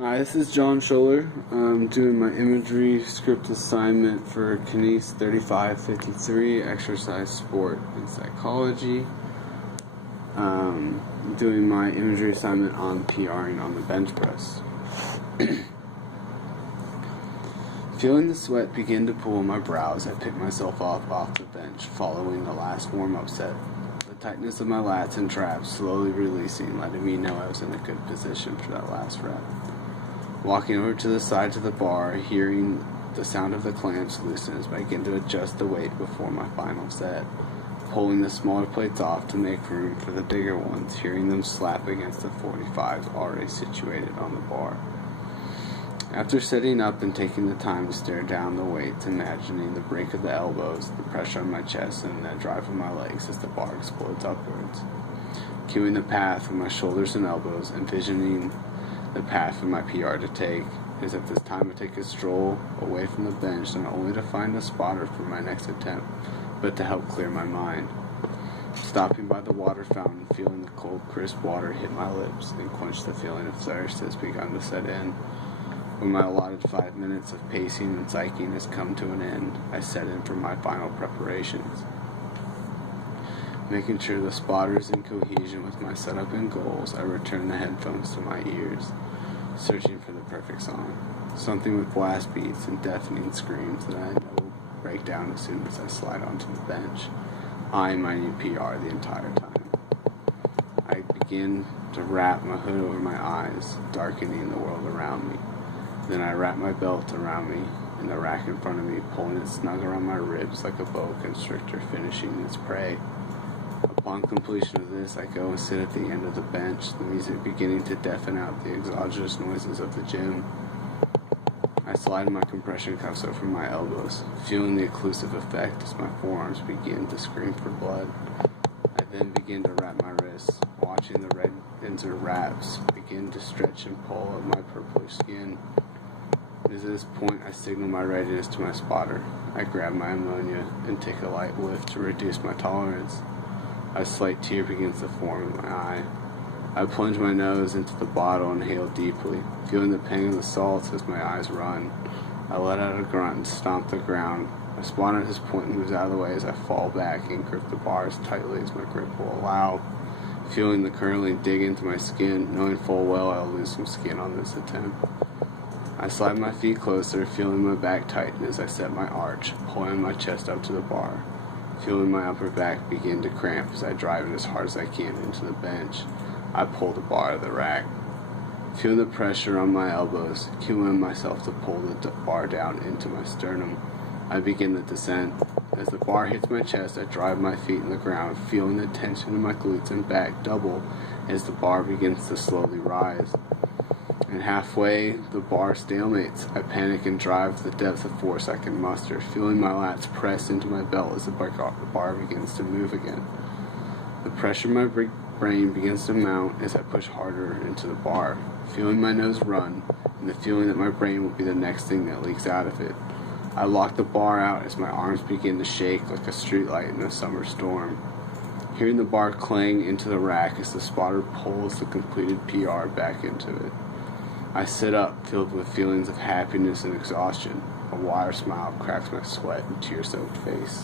Hi, this is John Scholler. I'm doing my imagery script assignment for Kines 3553, Exercise, Sport, and Psychology. I'm doing my imagery assignment on PRing on the bench press. Feeling the sweat begin to pool on my brows, I pick myself off the bench, following the last warm-up set. The tightness of my lats and traps slowly releasing, letting me know I was in a good position for that last rep. Walking over to the side of the bar, hearing the sound of the clamps loosen as I begin to adjust the weight before my final set. Pulling the smaller plates off to make room for the bigger ones, hearing them slap against the 45s already situated on the bar. After setting up and taking the time to stare down the weights, imagining the break of the elbows, the pressure on my chest, and the drive of my legs as the bar explodes upwards. Cueing the path with my shoulders and elbows, envisioning the path for my PR to take. It is at this time I take a stroll away from the bench, not only to find a spotter for my next attempt, but to help clear my mind. Stopping by the water fountain, feeling the cold, crisp water hit my lips and quench the feeling of thirst has begun to set in. When my allotted 5 minutes of pacing and psyching has come to an end, I set in for my final preparations. Making sure the spotter is in cohesion with my setup and goals, I return the headphones to my ears, searching for the perfect song. Something with blast beats and deafening screams that I know will break down as soon as I slide onto the bench, eyeing my new PR the entire time. I begin to wrap my hood over my eyes, darkening the world around me. Then I wrap my belt around me in the rack in front of me, pulling it snug around my ribs like a boa constrictor finishing its prey. Upon completion of this, I go and sit at the end of the bench, the music beginning to deafen out the exogenous noises of the gym. I slide my compression cuffs over my elbows, feeling the occlusive effect as my forearms begin to scream for blood. I then begin to wrap my wrists, watching the red insert wraps begin to stretch and pull at my purplish skin. It is at this point I signal my readiness to my spotter. I grab my ammonia and take a light whiff to reduce my tolerance. A slight tear begins to form in my eye. I plunge my nose into the bottle and inhale deeply, feeling the pang of the salts as my eyes run. I let out a grunt and stomp the ground. My spotter at this point moves out of the way as I fall back and grip the bar as tightly as my grip will allow, feeling the curling dig into my skin, knowing full well I'll lose some skin on this attempt. I slide my feet closer, feeling my back tighten as I set my arch, pulling my chest up to the bar. Feeling my upper back begin to cramp as I drive it as hard as I can into the bench. I pull the bar out of the rack. Feeling the pressure on my elbows, cueing myself to pull the bar down into my sternum. I begin the descent. As the bar hits my chest, I drive my feet in the ground, feeling the tension in my glutes and back double as the bar begins to slowly rise. And halfway, the bar stalemates. I panic and drive the depth of force I can muster, feeling my lats press into my belt as the bar begins to move again. The pressure in my brain begins to mount as I push harder into the bar, feeling my nose run, and the feeling that my brain will be the next thing that leaks out of it. I lock the bar out as my arms begin to shake like a streetlight in a summer storm. Hearing the bar clang into the rack as the spotter pulls the completed PR back into it. I sit up, filled with feelings of happiness and exhaustion. A wire smile cracks my sweat and tear-soaked face.